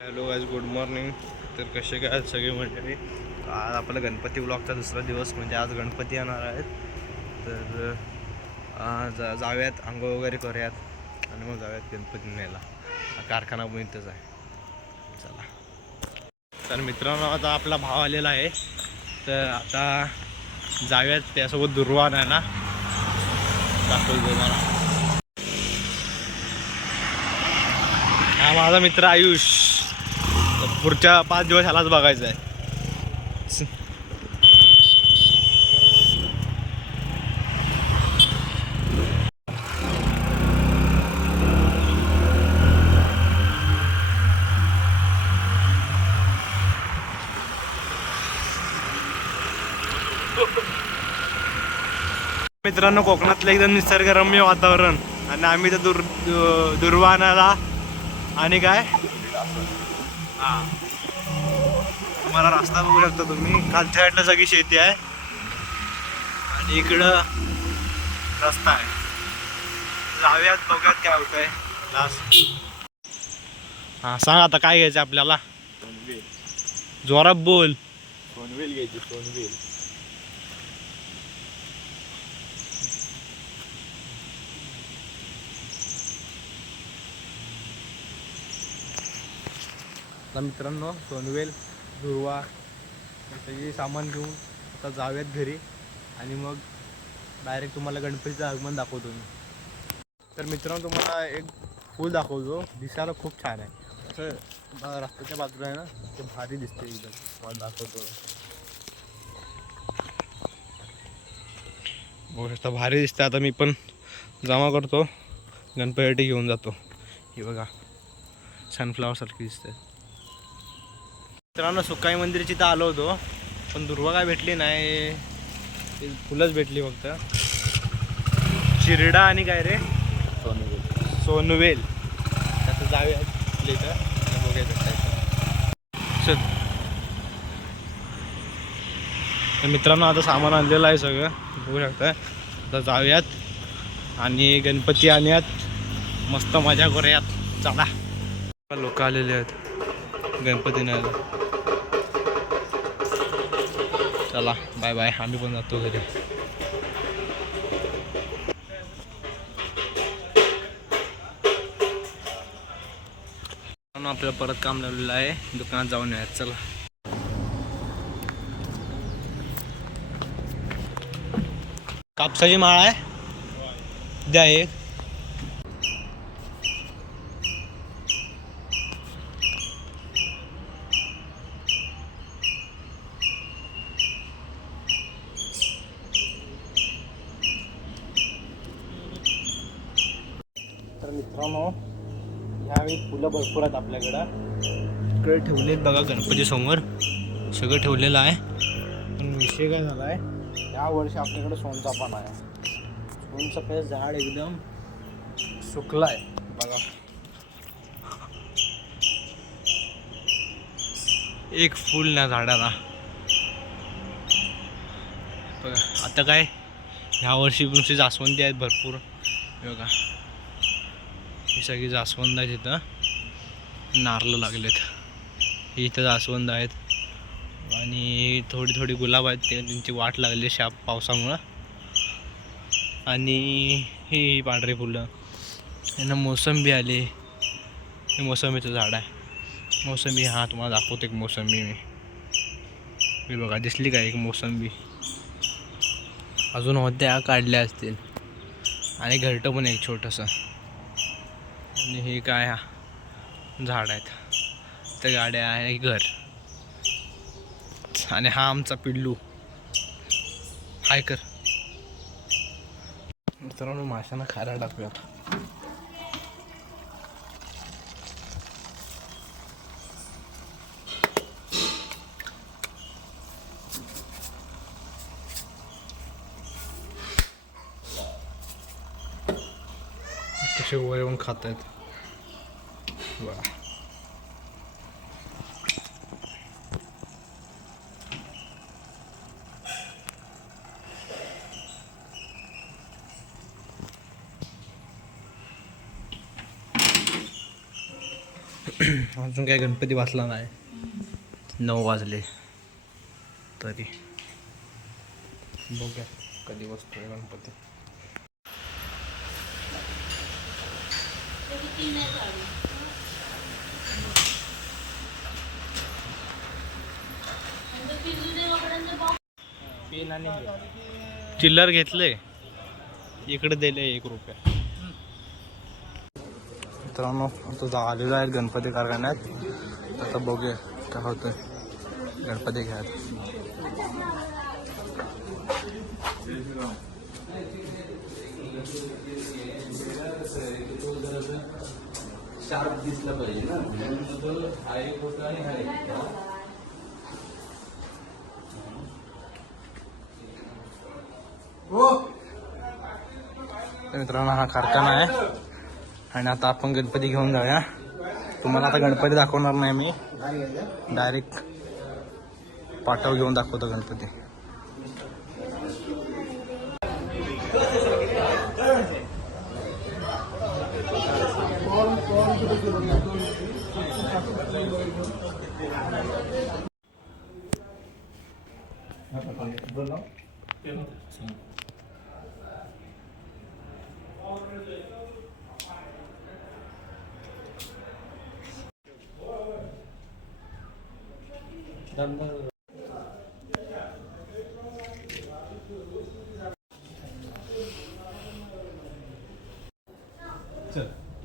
Hello guys, good morning. तर कसे काय सगळे मंडळी? आज आपला गणपती ब्लॉगचा दुसरा दिवस, म्हणजे आज गणपती येणार आहेत. तर जाऊयात, आंघोळ वगैरे करूयात आणि मग जाऊयात गणपती न्यायला. कारखाना पण इथंच आहे. चला. तर मित्रांनो, आता आपला भाव आलेला आहे, तर आता जाऊयात त्यासोबत दुर्वा आणायला. दाखवतो मला. हा माझा मित्र आयुष. पुढच्या 5 दिवस ह्यालाच बघायचं आहे. मित्रांनो, कोकणातलं एकदम निसर्गरम्य वातावरण, आणि आम्ही तर दुर्वाणाला आणि काय हा तुम्हाला रस्ता बघू शकता तुम्ही. खालच्या साईडला सगळी शेती आहे आणि इकडं रस्ता आहे. जाऊयात, बघूयात काय होतंय लास्ट. हा, सांग आता काय घ्यायचं आपल्याला. जोरात बोल. सोनवेल घ्यायची, सोनवेल. आता मित्रांनो, सोनवेल, दुर्वा सगळी सामान घेऊन आता जाऊयात घरी, आणि मग डायरेक्ट तुम्हाला गणपतीचं आगमन दाखवतो मी. तर मित्रांनो, तुम्हाला एक फूल दाखवतो. दिसायला खूप छान आहे. असं रस्त्याच्या बाजूला आहे ना, ते भारी दिसते एकदम. मला दाखवतो. बघू शकता, भारी दिसतं. आता मी पण जमा करतो, गणपतीसाठी घेऊन जातो. हे बघा, सनफ्लावर सारखी दिसते. मित्रांनो, सुकाई मंदिरची तर आलो होतो, पण दुर्वा काय भेटली नाही. फुलंच भेटली फक्त. चिरडा आणि काय रे, सोनवेल. आता जाऊया इथं आणि बघायचं काय. तर मित्रांनो, आता सामान आणलेलं आहे सगळं, बघू शकता. आता जाऊयात आणि गणपती आणूयात, मस्त मजा करूयात. चला. लोक आलेले आहेत गणपती न्यायला. चला, बाय बाय. आम्ही पण जातो घरी. आपल्याला परत काम लावलेलं आहे, दुकानात जाऊन यायचं. चला. कापसाची माळ आहे, द्या एक. तर मित्रांनो, ह्यावेळी फुलं भरपूर आहेत आपल्याकडं. इकडे ठेवले आहेत बघा, गणपती समोर सगळं ठेवलेलं आहे. पण विषय काय झाला आहे, या वर्षी आपल्याकडे सोनचाफा आहे. सोनचाफ्याचं झाड एकदम सुकलं आहे बघा. एक फूल ना झाडाला बघा. आता काय, ह्या वर्षी तुमची जास्वंदी आहेत भरपूर बघा. ही सगळी जास्वंद आहेत. इथं नारळ लागलेत. ही इथं जास्वंद आहेत, आणि थोडी थोडी गुलाब आहेत. त्यांची वाट लागली पावसामुळं. आणि ही पांढरी फुलं, यांना मोसंबी आली. हे मोसंबीचं झाड आहे. मोसंबी, हा तुम्हाला दाखवतो एक मोसंबी मी बघा, दिसली का एक मोसंबी. अजून होत्या, काढल्या असतील. आणि घरटं पण एक छोटंसं. आणि हे काय झाड आहेत, त्या गाड्या आहे, घर. आणि हा आमचा पिल्लू. हाय कर. मित्रांनो, माशांना खायला टाकूयात. कसे वर येऊन खात आहेत बघा. अजून काय गणपती बसला नाही, 9 वाजले तरी. बघूया कधी बसतोय गणपती. चिल्लर घेतले, इकडे दिले 1 रुपया. मित्रांनो आता आलेलो आहे गणपती कारखान्यात. आता बघूया काय होतं गणपती घ्यायला. शार्प दिसला पाहिजे ना, मित्रांनो हा कारखाना आहे आणि आता आपण गणपती घेऊन जाऊया. तुम्हाला आता गणपती दाखवणार नाही मी, डायरेक्ट पाठव घेऊन दाखवतो गणपती.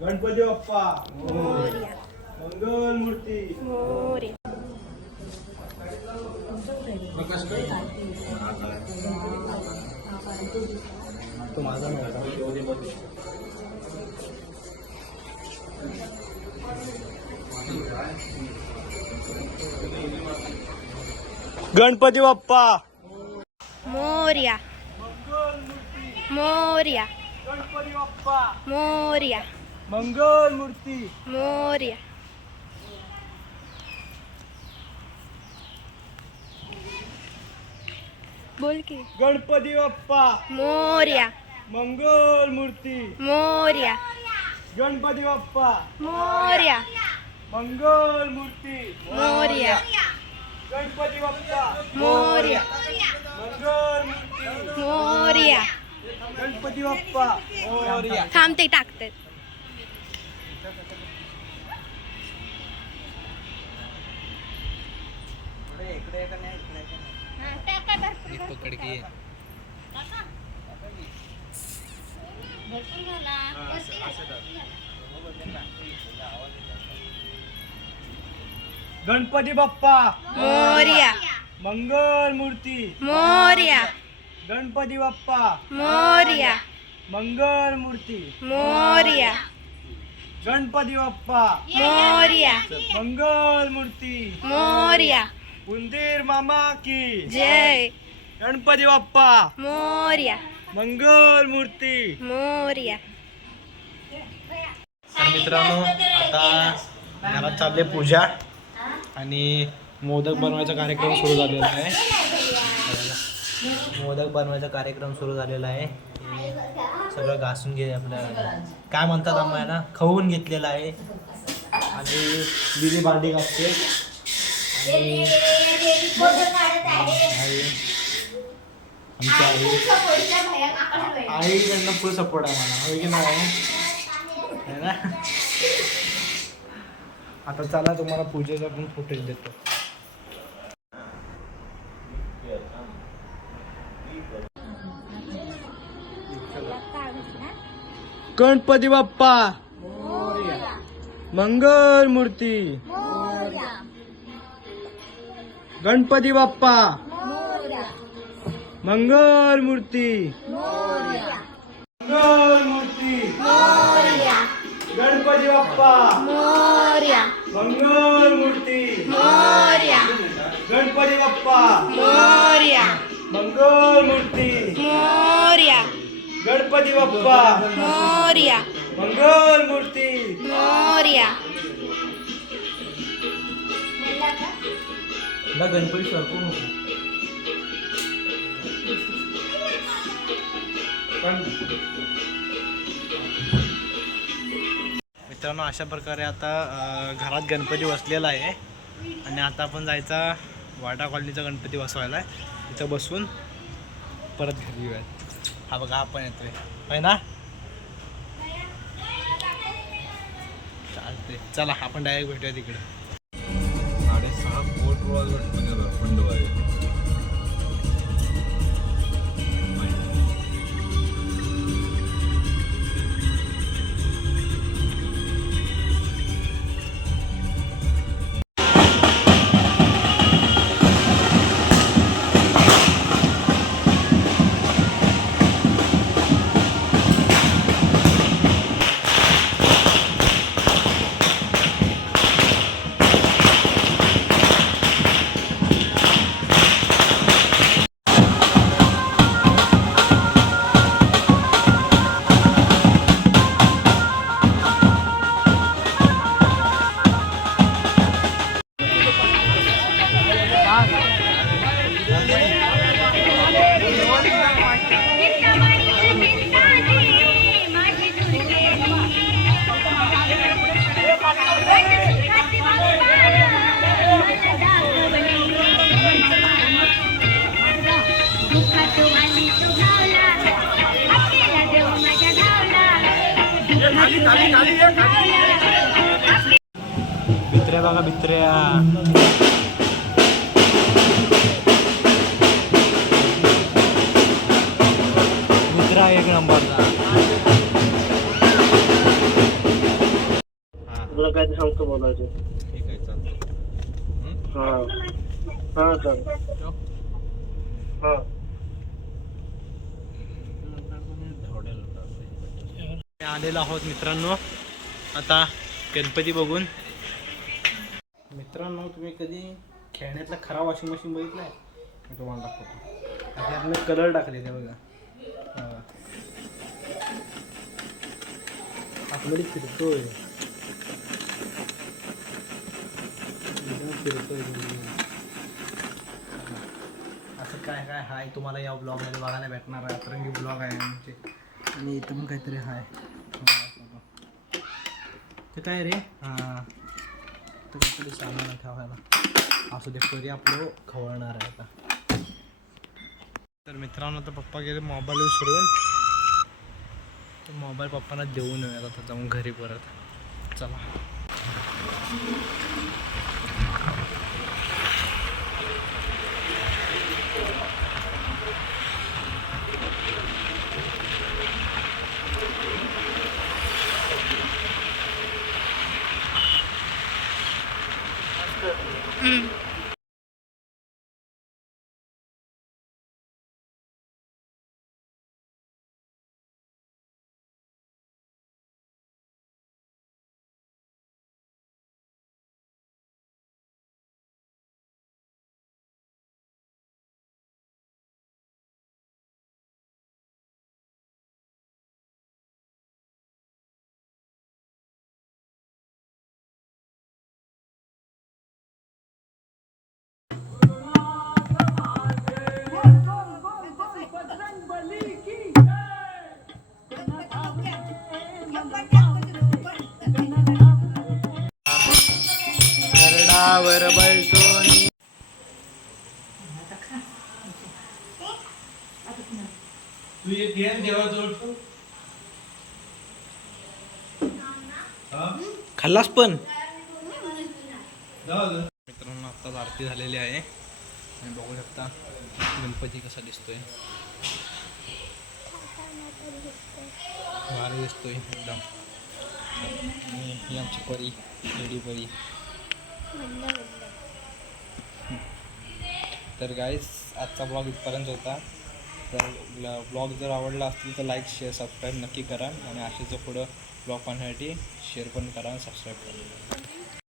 गणपती बाप्पा मंगल मूर्ती. तो माझा नव्हता. गणपती बाप्पा मोरया मोरया गणपती बाप्पा मोरया मंगल मूर्ती. मोरया. बोल की. गणपती बाप्पा मोरया मंगल मूर्ती. मोरया गणपती बाप्पा मोरया मंगल मूर्ती. मोरया गणपती बाप्पा मोरया मंगल मूर्ती. मोरया. गणपती बाप्पा मोरया. थांब ते टाकतात. पकड की गणपती बाप्पा मोरया मंगल मूर्ती. मोरया गणपती बाप्पा मोरया मंगल मूर्ती. मोरया गणपती बाप्पा मोरया मंगल मूर्ती. मोरया. उंदीर मामा की जय. गणपती बाप्पा मोरया मंगल मूर्ती. मोरया. तर मित्रांनो आता घरात चालले पूजा आणि मोदक बनवायचा कार्यक्रम सुरू झालेला आहे. मोदक बनवायचा कार्यक्रम सुरू झालेला आहे. सगळं घासून घे आपलं काय म्हणतात आम्हाला खवून घेतलेलं आहे आणि दिदी भांडी घासते आणि आमची आईकडनं फुल सपोर्ट आहे मला, होय की नाही है ना. आता चला तुम्हाला पूजेचा पण फुटेज देतो. गणपती बाप्पा मंगल मूर्ती. गणपती बाप्पा मंगल मूर्ती. मंगल मूर्ती. गणपती बाप्पा मोरया मंगल मूर्ती. मोरया गणपती बाप्पा मोरया मंगल मूर्ती. मोरया गणपती बाप्पा मोरया मंगल मूर्ती. मोरया. गणपती सरकून होतो. मित्रांनो अशा प्रकारे आता घरात गणपती बसलेला आहे आणि आता आपण जायचा वाडा कॉलनीचा गणपती बसवायला आहे. इथं बसून परत घरी येऊया. हा बघा हा पण येतोय आहे ना. चालते चला आपण डायरेक्ट भेटूया तिकडे. 6.5 कोटी रुपये फंड आहे. भित्र्या बघा भित्र्या. भित्रा एक नंबरचा. तुला काय ते सांगतो बोलायचं. ठीक आहे चालतं. हा हा चालेल. हा आलेलो आहोत मित्रांनो आता गणपती बघून. मित्रांनो तुम्ही कधी खेळण्यातला खरा वॉशिंग मशीन बघितलाय मी तुम्हाला दाखवतो. त्यात कलर टाकले ते बघा. आतमध्ये फिरतोय फिरतोय. असं काय काय हाय तुम्हाला या ब्लॉगमध्ये बघायला भेटणार आहे. अतरंगी ब्लॉग आहे आमचे आणि इथं पण काहीतरी हाय. ते काय रे हां तर काहीतरी सामान ठेवायला असू दे. परी आपलं खवळणार आहे आता. तर मित्रांनो आता पप्पा गेले मोबाईल विसरून. तर मोबाईल पप्पांना देऊन येऊयात आता जाऊन घरी परत. चला घरडावर बैसून खाल्लास पण. मित्रांनो आत्ताच आरती झालेली आहे आणि बघू शकता गणपती कसा दिसतोय. भारी दिसतोय एकदम. आणि ही आमची परी लेडी परी. तर गाईस आजचा ब्लॉग इथपर्यंत होता. तर ब्लॉग जर आवडला असतील तर लाईक शेअर सबस्क्राईब नक्की करा आणि असेच पुढं ब्लॉग पाहण्यासाठी शेअर पण करा आणि सबस्क्राईब करा.